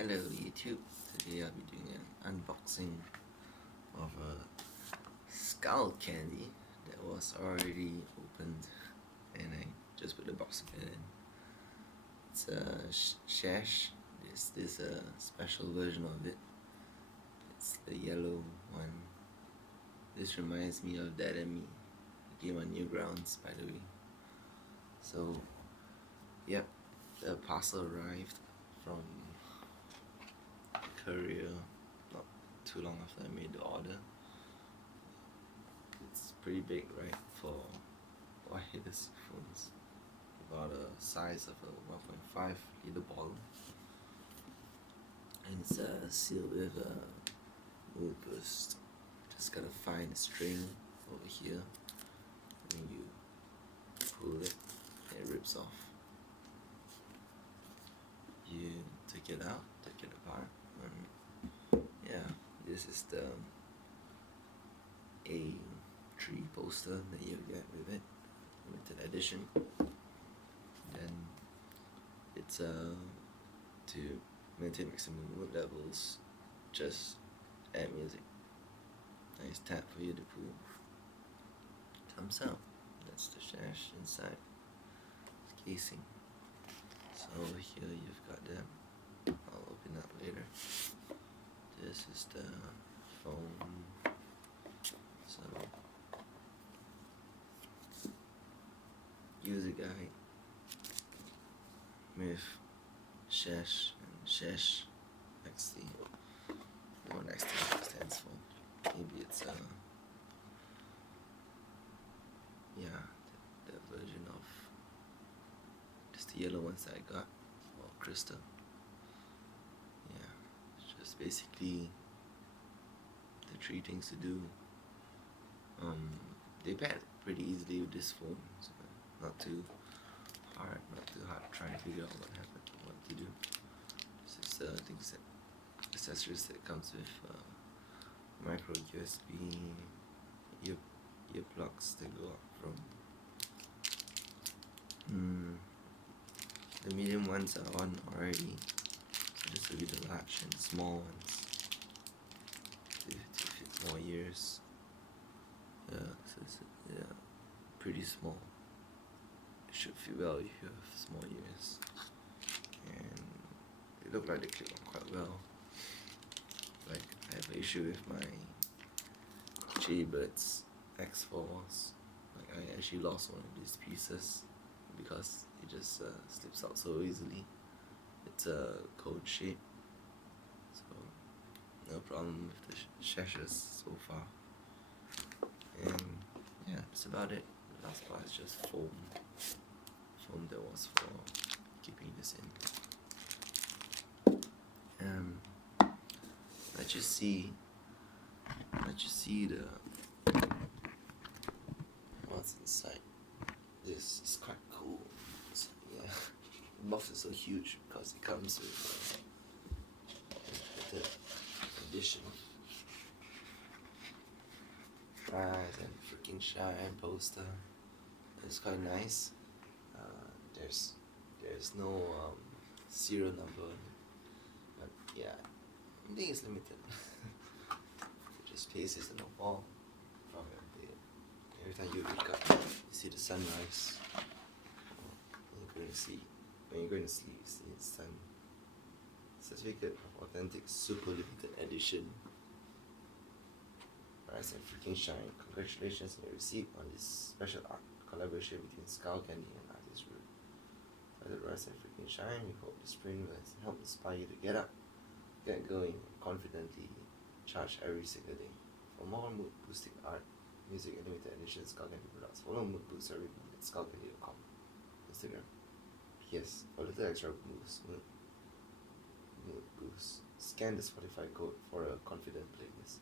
Hello YouTube, today I'll be doing an unboxing of a Skullcandy that was already opened and I just put the box of it in. It's a shesh. This is a special version of it. It's the yellow one. This reminds me of Dad and Me, the game on Newgrounds, by the way. So, yep, the parcel arrived from courier not too long after I made the order. It's pretty big, right, for wireless phones. About the size of a 1.5 liter bottle, and it's sealed with a mood boost. Just gotta find a string over here, and you pull it, and it rips off. You take it out, take it apart, and yeah, this is the A3 poster that you get with it, limited edition. Then it's to maintain maximum mood levels, just add music. Nice tab for you to pull. Thumbs up. That's the shesh inside the casing. So over here you've got them. I'll open up later. This is the phone. So user guide with shesh and shesh XD. What XD stands for? Maybe it's the version of just the yellow ones that I got, or crystal. Yeah, it's just basically the 3 things to do. They pair pretty easily with this phone, so not too hard trying to figure out what to do. This is things that accessories that comes with micro USB earplugs that go up from. The medium ones are on already, so this will be the large and small ones to fit more ears. So it's pretty small. It should fit well if you have small ears, and they look like they clip on quite well. Like, I have an issue with my Jaybirds X4s. Like, I actually lost one of these pieces because it just slips out so easily. It's a code shape, so no problem with the sheshes so far. And yeah, that's about it. The last part is just foam that was for keeping this in. Let you see the what's inside. This is quite cool. So, yeah, the box is so huge because it comes with the edition. Prize and freaking shine poster. It's quite nice. There's no serial number, but yeah, I think it's limited. It just pastes in the wall from your bed. Every time you wake up, you see the sunrise. When you're going to sleep, you see the sun. Certificate of authentic, super limited edition. Rise and freaking shine. Congratulations on your receipt on this special art collaboration between Skullcandy and Artist Root. Titled Rise and freaking shine, we hope this spring will help inspire you to get up, get going, and confidently charge every single day. For more mood boosting art, music, and limited edition Skullcandy products, follow Mood Boost every month at skullcandy.com. Instagram. Yes, for little extra boost, mood boost. Scan the Spotify code for a confident playlist.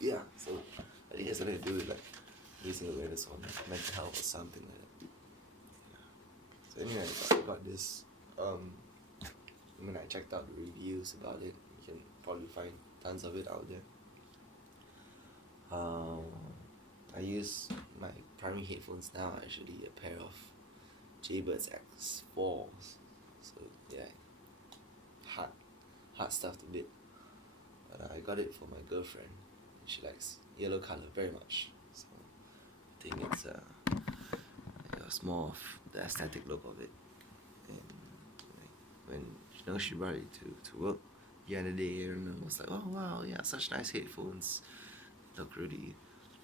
Yeah, so I think it has something to do with like raising awareness on mental health or something like that. Yeah. So anyway, I got this. When I checked out the reviews about it, you can probably find tons of it out there. I use my primary headphones now, actually a pair of Jaybirds X4s. So yeah, hard hard stuff to bit. But I got it for my girlfriend. She likes yellow color very much, so I think it's more of the aesthetic look of it. And when she brought it to work the other day, and I was like, oh wow, yeah, such nice headphones, look really,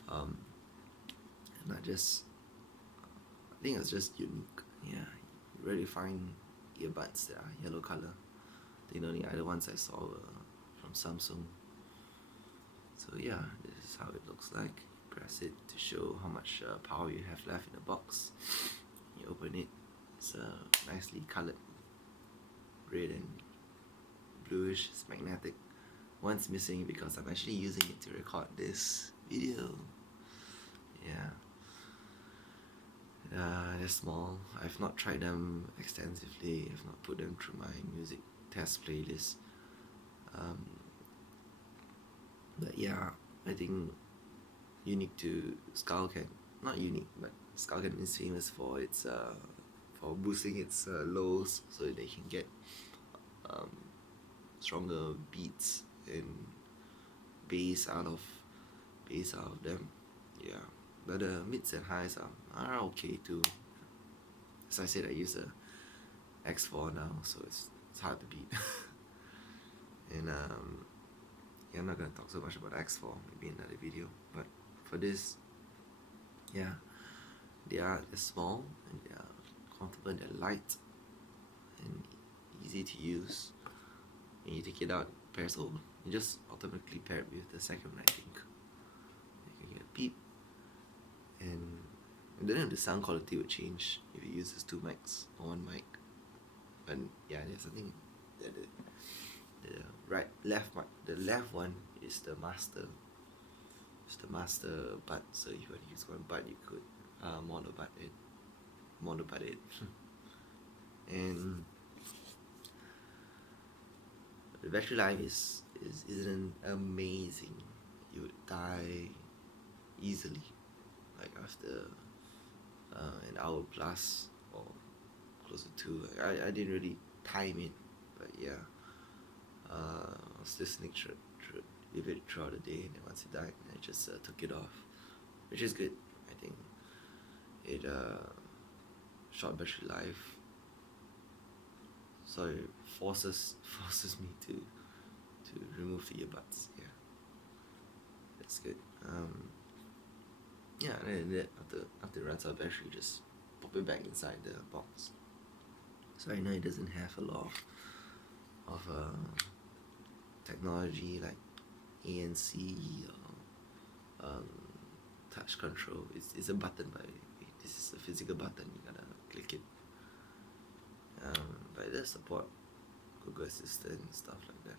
and I think it's just unique. Yeah, you really find earbuds that are yellow color. The only other ones I saw were from Samsung. So yeah, this is how it looks like. Press it to show how much power you have left in the box. You open it, it's nicely colored, red and bluish. It's magnetic. One's missing because I'm actually using it to record this video. Yeah. They're small. I've not tried them extensively. I've not put them through my music test playlist. But yeah, I think unique to Skullcandy. Not unique, but Skullcandy is famous for its for boosting its lows so they can get stronger beats and bass out of them. Yeah, but the mids and highs are okay too. As I said, I use a X4 now, so it's hard to beat. And yeah, I'm not gonna talk so much about X4, maybe in another video. But for this, yeah, they're small and they're comfortable and they're light and easy to use. When you take it out, it pairs over. You just automatically pair it with the second one, I think. You can get a beep, and then the sound quality would change if you use this two mics or one mic. But yeah, there's something that the left one is the master. It's the master bud. So if you want to use one bud, you could mono bud it. And the battery life isn't amazing. You would die easily, like after an hour plus or close to 2. I didn't really time it, but yeah, I was listening with it throughout the day, and then once it died, I just took it off, which is good. I think it short battery life, so it forces me to remove the earbuds. Yeah, that's good. Yeah, and then after it runs out of battery, just pop it back inside the box. So I know it doesn't have a lot of technology like ANC or touch control. It's a button, but this is a physical button. You gotta click it. But it does support Google Assistant and stuff like that.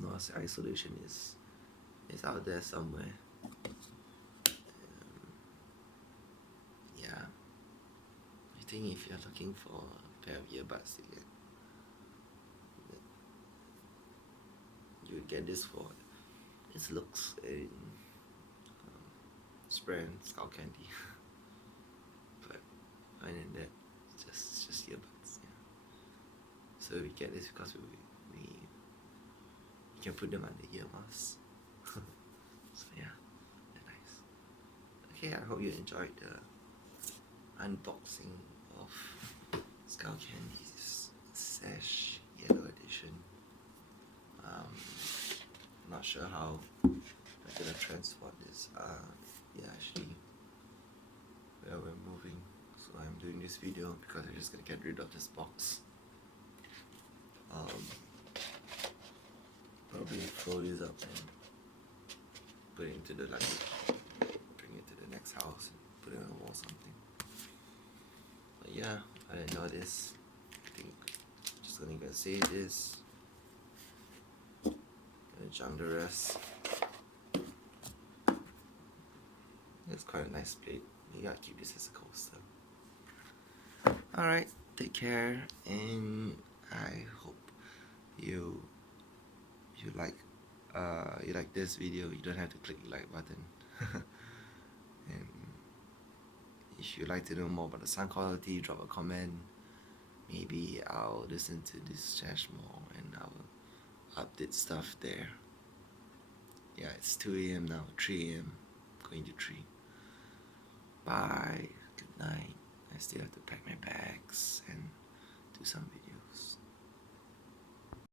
Noise isolation is out there somewhere. Yeah, I think if you're looking for a pair of earbuds to get, you would get this for its looks and its brand, Skullcandy. But other than that, it's just earbuds. Yeah. So we get this because we can put them under earmuffs. So yeah, they're nice. Okay, I hope you enjoyed the unboxing of Skullcandy's Shesh Yellow Edition. Not sure how I'm gonna transport this. Yeah, actually, we're moving, so I'm doing this video because I'm just gonna get rid of this box. Probably throw this up and put it into the luggage, bring it to the next house and put it on the wall or something. But yeah, I didn't know this. I think I'm just gonna go save this. Gonna junk the rest. It's quite a nice plate. Maybe I'll keep this as a coaster. Alright, take care, and I hope you like this video. You don't have to click the like button. And if you'd like to know more about the sound quality, drop a comment. maybe I'll listen to this shesh more and I'll update stuff there. Yeah, it's 2 a.m. now, 3 a.m. Going to 3. Bye. Good night. I still have to pack my bags and do some videos.